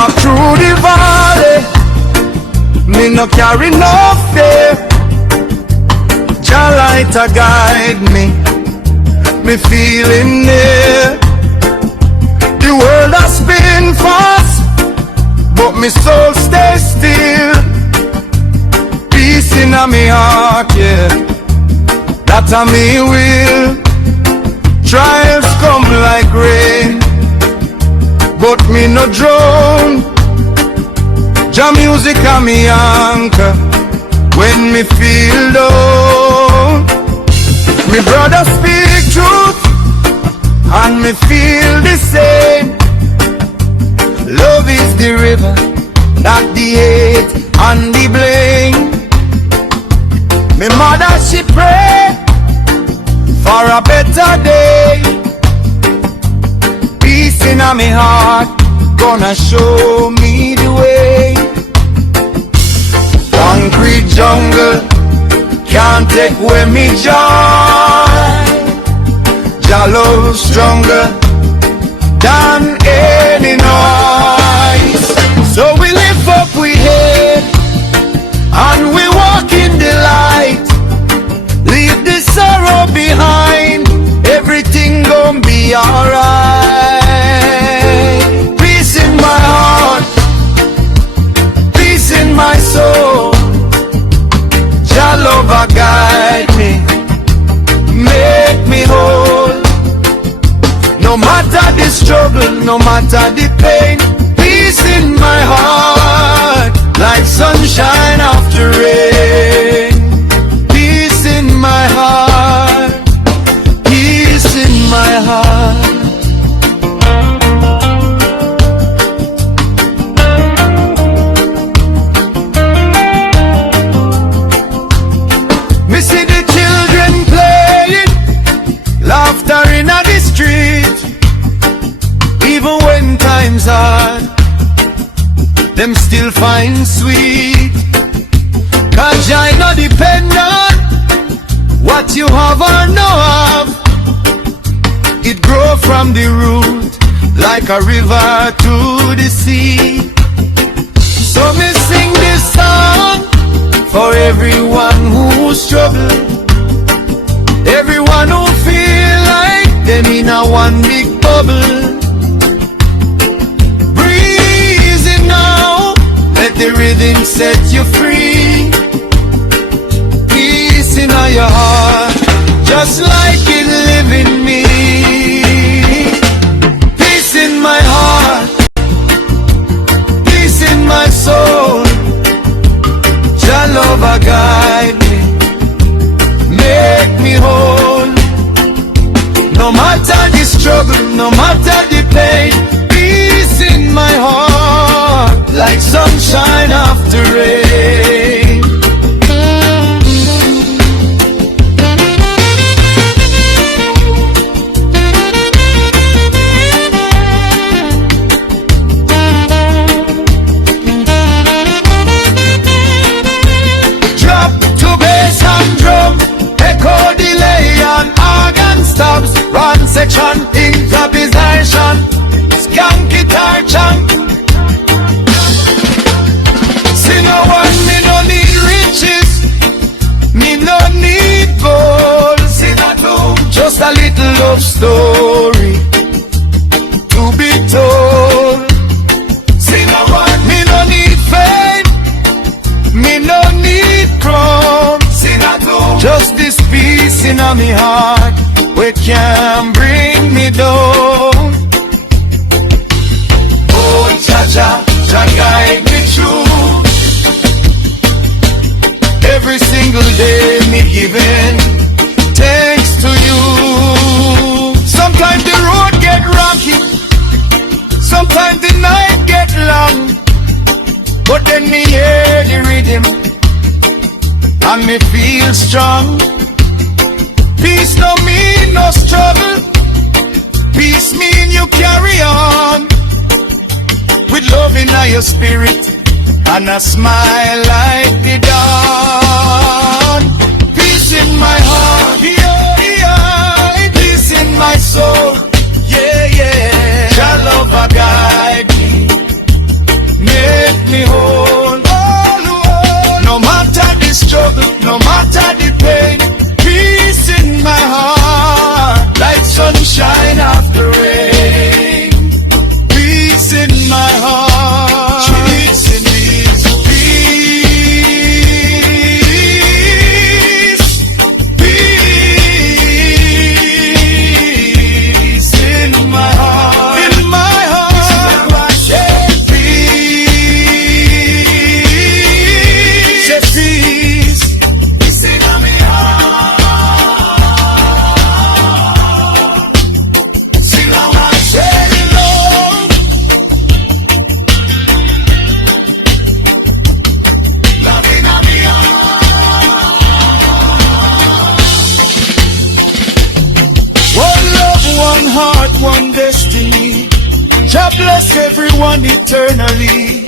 walk through the valley, me no carry no fear. Jah light a guide me feel him near. The world has spin fast, but me soul stay still. Peace in a me heart, yeah, that a me will. Trials come like rain, but me no drown. Jah music a me anchor when me feel down. Me brother speak truth and me feel the same. Love is the river, not the hate and the blame. Me mother she pray for a better day. Peace in a me heart, gonna show me the way. Concrete jungle can't take away me joy. Jah love stronger than any noise. So we lift up we head and we walk in the light. Leave the sorrow behind, everything gon' be alright. Peace in my heart, peace in my soul. Jah love a guide me, make me whole. No matter the struggle, no matter the pain, peace in my heart, like sunshine after rain. Peace in my heart, peace in my heart. Me see the children playing, laughter in the street. Even when times hard, them still find sweet. Cause I no depend on what you have or no have. It grow from the root like a river to the sea. So me sing this song for everyone who struggle, everyone who feel like them in a one big bubble. Breathe in now, let the rhythm set you free. Peace in your heart, just like it live in me. Peace in my heart, peace in my soul. Jah love a guide me, make me whole. No matter the struggle, no matter the pain, peace in my heart, like sunshine after rain. Drop to bass and drum, echo delay and organ stops, run section, improvisation, skank guitar chant. See no one, me no need riches, me no need gold. See that love, just a little love story to be told. See no one, me no need fame, me no need crown. See that love, just this peace in a me heart, we can't bring me down. Oh, Jah Jah, Jah guide me through. Every single day me giving thanks to you. Sometimes the road get rocky, sometimes the night get long, but then me hear the rhythm and me feel strong. Peace no mean no struggle, peace mean you carry on with love in your spirit and a smile like the dawn. Peace in my heart, yeah, yeah. Peace in my soul, yeah, yeah. Jah love a guide me, me whole. No matter the struggle, no matter the pain, peace in my heart, like sunshine after rain. Peace in my heart, peace in peace, peace in my heart, in my heart. Peace, say peace, peace in my heart. See how I say love, love in my heart. One love, one heart, one destiny. God bless everyone eternally.